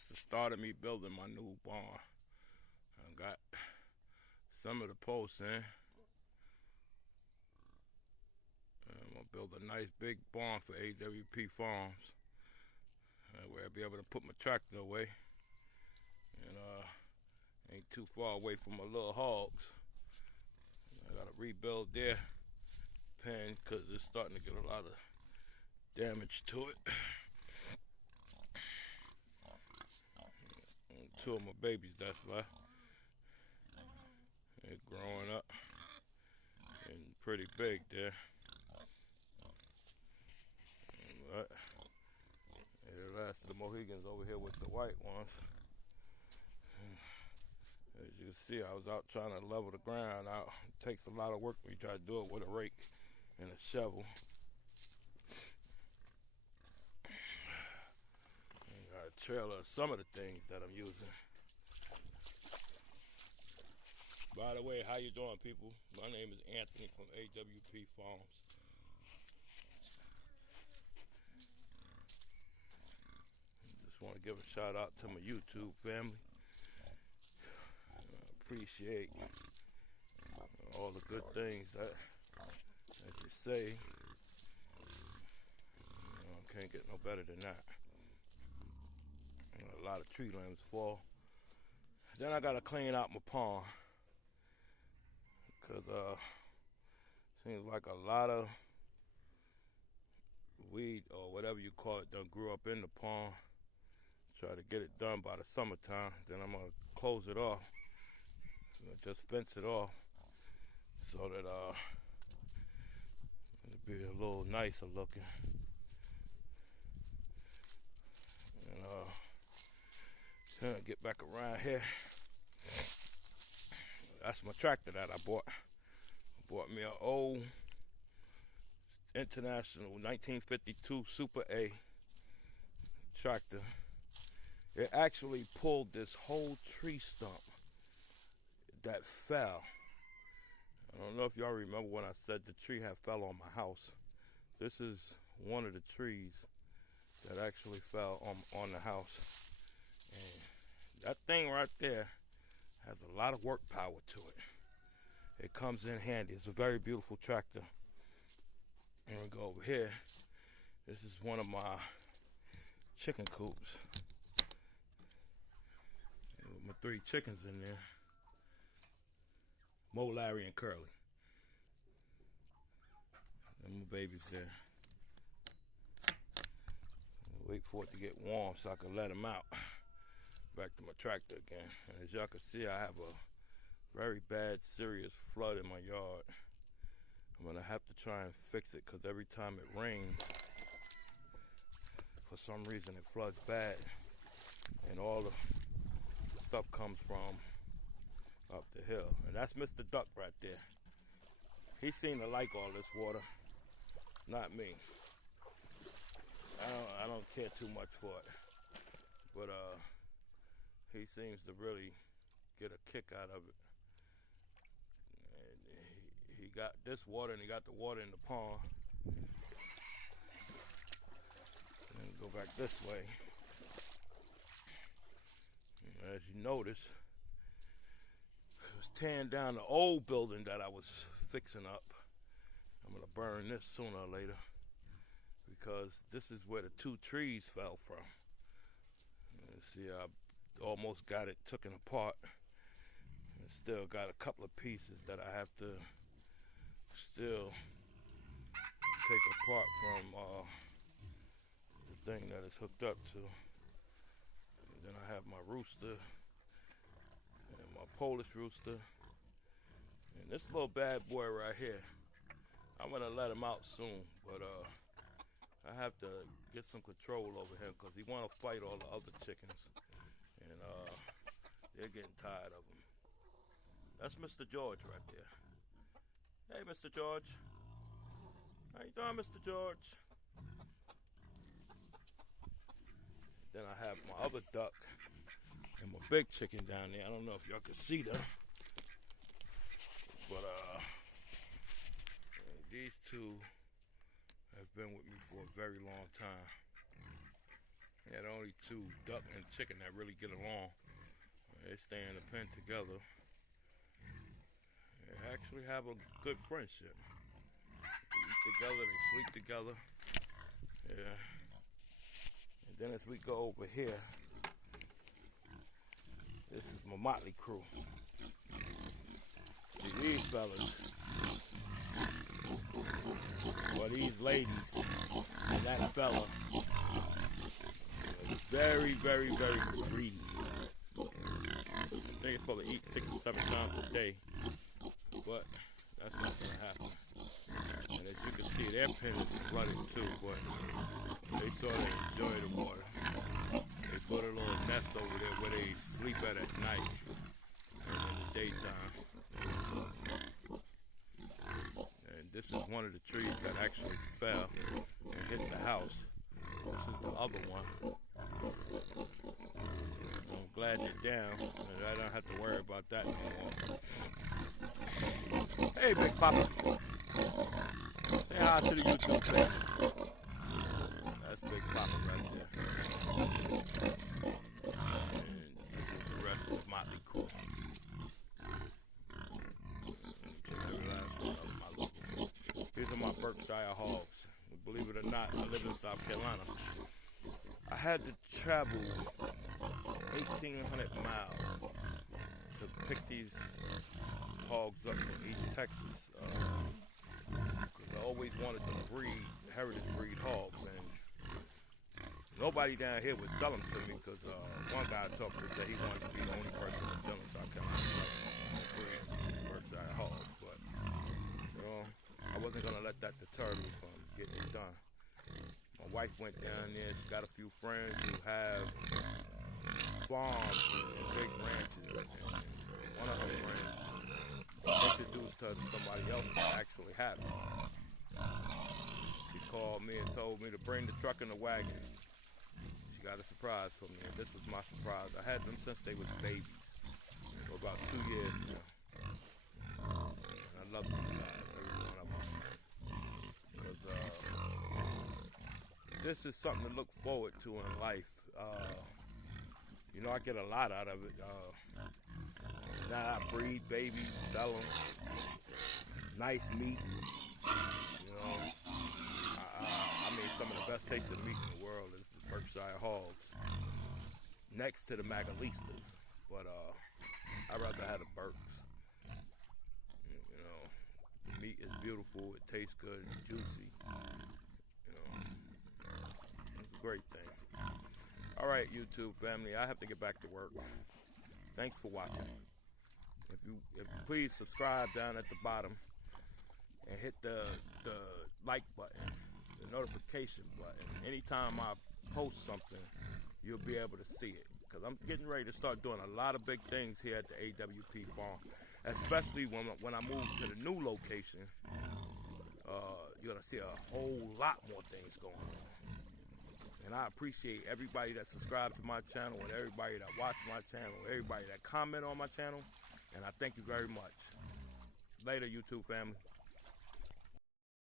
It's the start of me building my new barn. I got some of the posts in. I'm gonna build a nice big barn for AWP Farms, where I'll be able to put my tractor away, and ain't too far away from my little hogs. I gotta rebuild their pen because it's starting to get a lot of damage to it. And two of my babies, that's why. They're growing up and pretty big there. But the last of the Mohegans over here with the white ones. As you can see, I was out trying to level the ground out. It takes a lot of work when you try to do it with a rake and a shovel. I got a trailer of some of the things that I'm using. By the way, how you doing, people? My name is Anthony from AWP Farms. Just want to give a shout out to my YouTube family. I appreciate all the good things that you say. Can't get no better than that. A lot of tree limbs fall. Then I gotta clean out my pond, cause seems like a lot of weed or whatever you call it done grew up in the pond. Try to get it done by the summertime. Then I'm gonna close it off. Just fence it off so that it'll be a little nicer looking. And get back around here. That's my tractor that I bought. I bought me an old International 1952 Super A tractor. It actually pulled this whole tree stump that fell. I don't know if y'all remember when I said the tree had fell on my house. This is one of the trees that actually fell on the house. And that thing right there has a lot of work power to it. It comes in handy. It's a very beautiful tractor. And we go over here. This is one of my chicken coops. With my 3 chickens in there. Mo, Larry, and Curly. And my babies there. Wait for it to get warm so I can let them out. Back to my tractor again. And as y'all can see, I have a very bad, serious flood in my yard. I'm gonna have to try and fix it because every time it rains, for some reason it floods bad. And all the stuff comes from up the hill. And that's Mr. Duck right there. He seemed to like all this water, not me. I don't care too much for it, but he seems to really get a kick out of it. And he got this water and he got the water in the pond. And go back this way. And as you notice, I was tearing down the old building that I was fixing up. I'm gonna burn this sooner or later, because this is where the 2 trees fell from. See, I almost got it taken apart. And still got a couple of pieces that I have to still take apart from the thing that it's hooked up to. And then I have my rooster and my Polish rooster. And this little bad boy right here, I'm gonna let him out soon, but I have to get some control over him because he want to fight all the other chickens, and they're getting tired of him. That's Mr. George right there. Hey, Mr. George. How you doing, Mr. George? Then I have my other duck and my big chicken down there. I don't know if y'all can see them, but these 2 have been with me for a very long time. Yeah, the only two, duck and chicken, that really get along. They stay in the pen together. They actually have a good friendship. They eat together, they sleep together. Yeah. And then as we go over here, this is my motley crew. See, these fellas, or these ladies, and that fella, very, very, very greedy. I think it's supposed to eat 6 or 7 times a day, but that's not going to happen. And as you can see, their pen is flooded too, but they sort of enjoy the water. They put a little nest over there where they sleep at night and in the daytime. And this is one of the trees that actually fell and hit the house. This is the other one. I'm glad they're down, and I don't have to worry about that no more. Hey, Big Papa. Say hi to the YouTube family. That's Big Papa right there. And this is the rest of the motley crew. These are my Berkshire hogs. Believe it or not, I live in South Carolina. I had to travel 1,800 miles to pick these hogs up from East Texas. Because I always wanted to breed, heritage breed hogs, and nobody down here would sell them to me because one guy talked to say he wanted to be the only person in Dillon, South Carolina selling breed Berkshire hogs. But, you know, I wasn't going to let that deter me from getting it done. My wife went down there. She got a few friends who have farms and big ranches. And one of her friends introduced her to somebody else that actually had them. She called me and told me to bring the truck and the wagon. She got a surprise for me, and this was my surprise. I had them since they was babies, for about 2 years now. And I love these guys, every one of them. Because this is something to look forward to in life. You know, I get a lot out of it. Now I breed babies, sell them, nice meat. You know, I mean, some of the best tasting meat in the world is the Berkshire hogs, next to the Magalistas. But I'd rather have the Berks. You know, the meat is beautiful. It tastes good. It's juicy. You know, it's a great thing. All right, YouTube family, I have to get back to work. Thanks for watching. If you please subscribe down at the bottom and hit the like button, the notification button. Anytime I post something, you'll be able to see it. Because I'm getting ready to start doing a lot of big things here at the AWP farm. Especially when I move to the new location, you're going to see a whole lot more things going on. And I appreciate everybody that subscribed to my channel, and everybody that watched my channel, everybody that comment on my channel. And I thank you very much. Later, YouTube family.